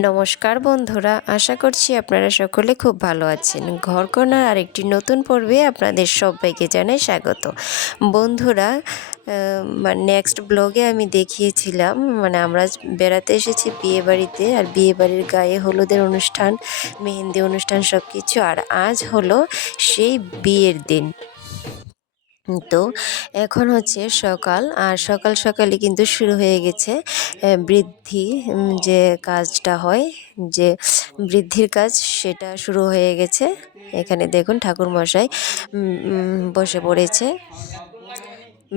নমস্কার বন্ধুরা, আশা করছি আপনারা সকলে খুব ভালো আছেন। ঘরকন্যার আরেকটি নতুন পর্বে আপনাদের সবাইকে জানাই স্বাগত। বন্ধুরা, নেক্সট ব্লগে আমি দেখিয়েছিলাম আমরা বেড়াতে এসেছি বিয়েবাড়িতে, আর বিয়েবাড়ির গায়ে হলুদের অনুষ্ঠান, মেহেন্দি অনুষ্ঠান সব কিছু। আর আজ হলো সেই বিয়ের দিন। তো এখন হচ্ছে সকাল, আর সকাল সকালই কিন্তু শুরু হয়ে গেছে বৃদ্ধি যে কাজটা হয়, যে বৃদ্ধির কাজ, সেটা শুরু হয়ে গেছে। এখানে দেখুন ঠাকুরমশাই বসে পড়েছে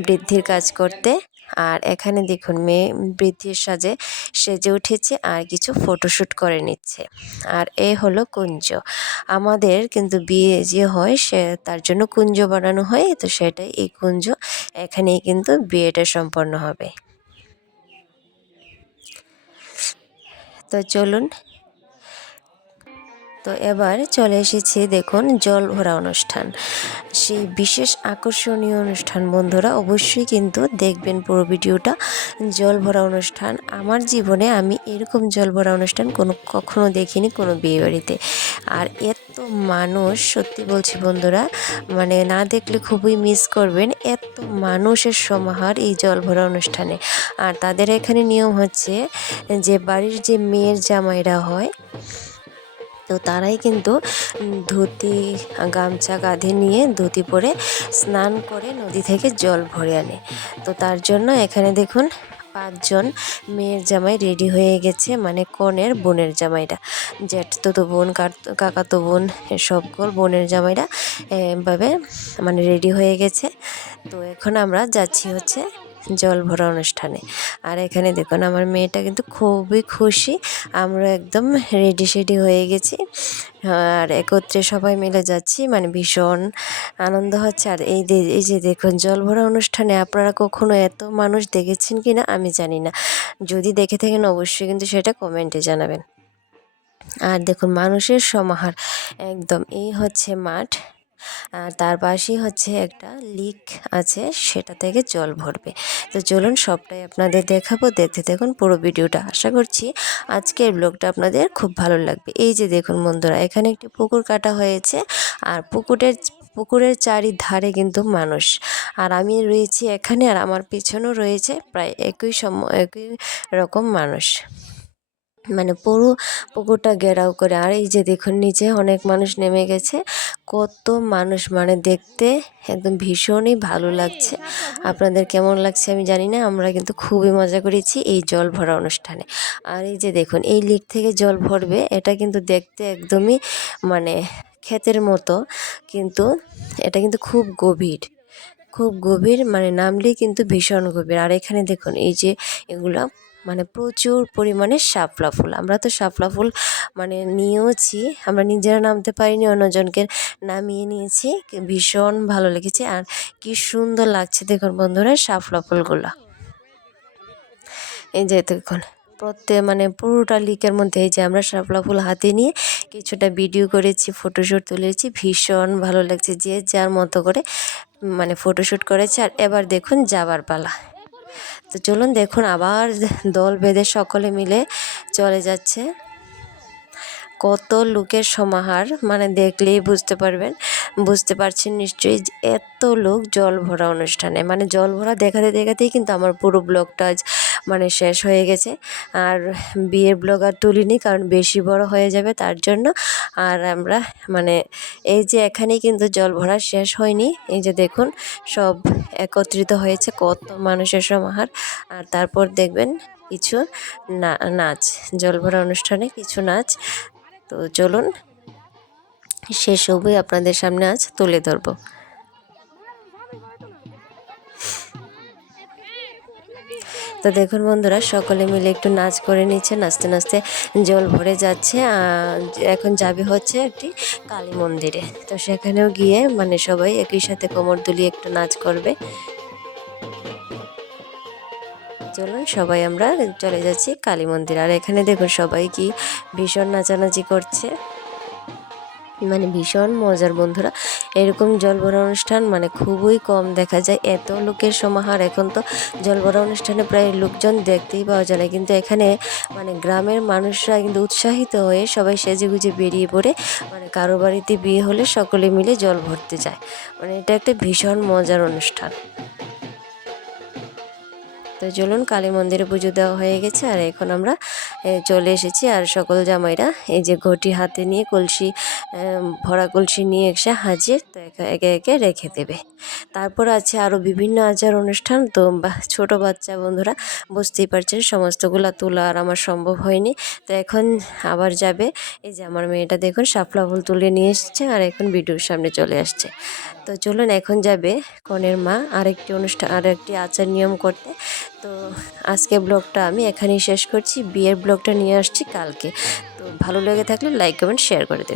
বৃদ্ধির কাজ করতে। আর এখানে দেখুন মেয়ে বৃদ্ধির সাজে সেজে উঠেছে আর কিছু ফটোশ্যুট করে নিচ্ছে। আর এ হলো কুঞ্জ। আমাদের কিন্তু বিয়ে যে হয় সে তার জন্য কুঞ্জ বানানো হয়, তো সেটাই এই কুঞ্জ। এখানেই কিন্তু বিয়েটা সম্পন্ন হবে। তো চলুন, তো এবার চলে এসেছি দেখুন জল ভরা অনুষ্ঠান, সেই বিশেষ আকর্ষণীয় অনুষ্ঠান। বন্ধুরা অবশ্যই কিন্তু দেখবেন পুরো ভিডিওটা। জল ভরা অনুষ্ঠান, আমার জীবনে আমি এরকম জল ভরা অনুষ্ঠান কখনো দেখিনি কোনো বিয়েবাড়িতে। আর এত মানুষ, সত্যি বলছি বন্ধুরা, না দেখলে খুবই মিস করবেন। এত মানুষের সমাহার এই জল ভরা অনুষ্ঠানে। আর তাদের এখানে নিয়ম হচ্ছে যে বাড়ির যে মেয়ের জামাইরা হয়, তো তারাই কিন্তু ধুতি গামছা কাঁধে নিয়ে ধুতি পরে স্নান করে নদী থেকে জল ভরে আনে। তো তার জন্য এখানে দেখুন 5 জন মেয়ের জামাই রেডি হয়ে গেছে, কনের বোনের জামাইরা, জ্যাঠতো বোন, কাকাতো বোন, সকল বোনের জামাইরা এভাবে রেডি হয়ে গেছে। তো এখন আমরা যাচ্ছি হচ্ছে জল ভরা অনুষ্ঠানে। আর এখানে দেখুন আমার মেয়েটা কিন্তু খুবই খুশি, আমরা একদম রেডি সেডি হয়ে গেছি, আর একত্রে সবাই মিলে যাচ্ছি, ভীষণ আনন্দ হচ্ছে। আর এই যে দেখুন জল ভরা অনুষ্ঠানে আপনারা কখনো এত মানুষ দেখেছেন কি না আমি জানি না, যদি দেখে থাকেন অবশ্যই কিন্তু সেটা কমেন্টে জানাবেন। আর দেখুন মানুষের সমাহার একদম, এই হচ্ছে মাঠ, আর তার পাশেই হচ্ছে একটা লিক আছে, সেটা থেকে জল ভরবে। তো চলুন সবটাই আপনাদের দেখাবো, দেখতে দেখুন পুরো ভিডিওটা। আশা করছি আজকের ব্লগটা আপনাদের খুব ভালো লাগবে। এই যে দেখুন বন্ধুরা, এখানে একটি পুকুর কাটা হয়েছে, আর পুকুরের চারিধারে কিন্তু মানুষ। আর আমি রয়েছি এখানে, আর আমার পিছনেও রয়েছে প্রায় একই রকম মানুষ, পুরো পুকুরটা ঘেরাও করে। আর এই যে দেখুন নিচে অনেক মানুষ নেমে গেছে, কত মানুষ, দেখতে একদম ভীষণই ভালো লাগছে। আপনাদের কেমন লাগছে আমি জানি না, আমরা কিন্তু খুবই মজা করেছি এই জল ভরা অনুষ্ঠানে। আর এই যে দেখুন এই লিক থেকে জল ভরবে, এটা কিন্তু দেখতে একদমই ক্ষেতের মতো, কিন্তু এটা কিন্তু খুব গভীর, খুব গভীর, নামলেই কিন্তু ভীষণ গভীর। আর এখানে দেখুন এই যে এগুলা প্রচুর পরিমাণে শাপলা ফুল। আমরা তো শাপলা ফুল নিয়েওছি, আমরা নিজেরা নামতে পারিনি, অন্যজনকে নামিয়ে নিয়েছি। ভীষণ ভালো লেগেছে, আর কি সুন্দর লাগছে দেখুন বন্ধুরা শাপলা ফুলগুলো। এই যে দেখুন পুরোটা লিকের মধ্যে এই যে আমরা শাপলা ফুল হাতে নিয়ে কিছুটা ভিডিও করেছি, ফটোশ্যুট তুলেছি। ভীষণ ভালো লাগছে, যে যার মতো করে ফটোশ্যুট করেছে। আর এবার দেখুন যাবার পালা। তো চলুন দেখুন আবার দল বেঁধে সকলে মিলে চলে যাচ্ছে। কত লোকের সমাহার, দেখলেই বুঝতে পারছেন নিশ্চয়ই, এত লোক জল ভরা অনুষ্ঠানে। জল ভরা দেখাতে দেখাতেই কিন্তু আমার পুরো ব্লগটা আজ শেষ হয়ে গেছে। আর বিয়ের ব্লগ আর তুলিনি, কারণ বেশি বড় হয়ে যাবে তার জন্য। আর আমরা এই যে এখানেই কিন্তু জল ভরা শেষ হয়নি, এই যে দেখুন সব একত্রিত হয়েছে, কত মানুষের সমাহার। আর তারপর দেখবেন কিছু নাচ, জল ভরা অনুষ্ঠানে কিছু নাচ। তো চলুন সেসবই আপনাদের সামনে আজ তুলে ধরব। তো দেখুন বন্ধুরা সকলে মিলে একটু নাচ করে নিচ্ছে, নাচতে নাচতে জল ভরে যাচ্ছে। এখন যাবে হচ্ছে একটি কালী মন্দিরে, তো সেখানেও গিয়ে সবাই একই সাথে কোমর দুলিয়ে একটু নাচ করবে। চলুন সবাই আমরা চলে যাচ্ছি কালী মন্দির। আর এখানে দেখুন সবাই কি ভীষণ নাচানাচি করছে। মানে ভীষণ মজার বন্ধুরা। এরকম জল ভরা অনুষ্ঠান মানে খুবই কম দেখা যায়, এত লোকের সমাহার। এখন তো জল ভরা অনুষ্ঠানে প্রায় লোকজন দেখতেই পাওয়া যায় না, কিন্তু এখানে মানে গ্রামের মানুষরা কিন্তু উৎসাহিত হয়ে সবাই সেজেগুজে বেরিয়ে পড়ে মানে কারো বাড়িতে বিয়ে হলে সকলে মিলে জল ভরতে যায়। মানে এটা একটা ভীষণ মজার অনুষ্ঠান। তো চলুন, কালী মন্দিরে পুজো দেওয়া হয়ে গেছে, আর এখন আমরা চলে এসেছি। আর সকল জামাইরা এই যে ঘটি হাতে নিয়ে কলসি, ভরা কলসি নিয়ে এসে হাজির, তো একে একে রেখে দেবে। তারপর আছে আরও বিভিন্ন আচার অনুষ্ঠান। তো ছোট বাচ্চা বন্ধুরা বুঝতেই পারছেন সমস্তগুলা তোলা আর আমার সম্ভব হয়নি। তো এখন আবার যাবে। এই যে আমার মেয়েটা দেখুন শাপলা ফুল তুলে নিয়ে এসছে আর এখন ভিডিওর সামনে চলে আসছে। তো চলুন, এখন যাবে কনের মা আরেকটি আচার নিয়ম করতে। তো আজকে ব্লগটা আমি এখানেই শেষ করছি, বিয়ের ব্লগটা নিয়ে আসছি কালকে। তো ভালো লেগে থাকলে লাইক কমেন্ট শেয়ার করে দেবেন।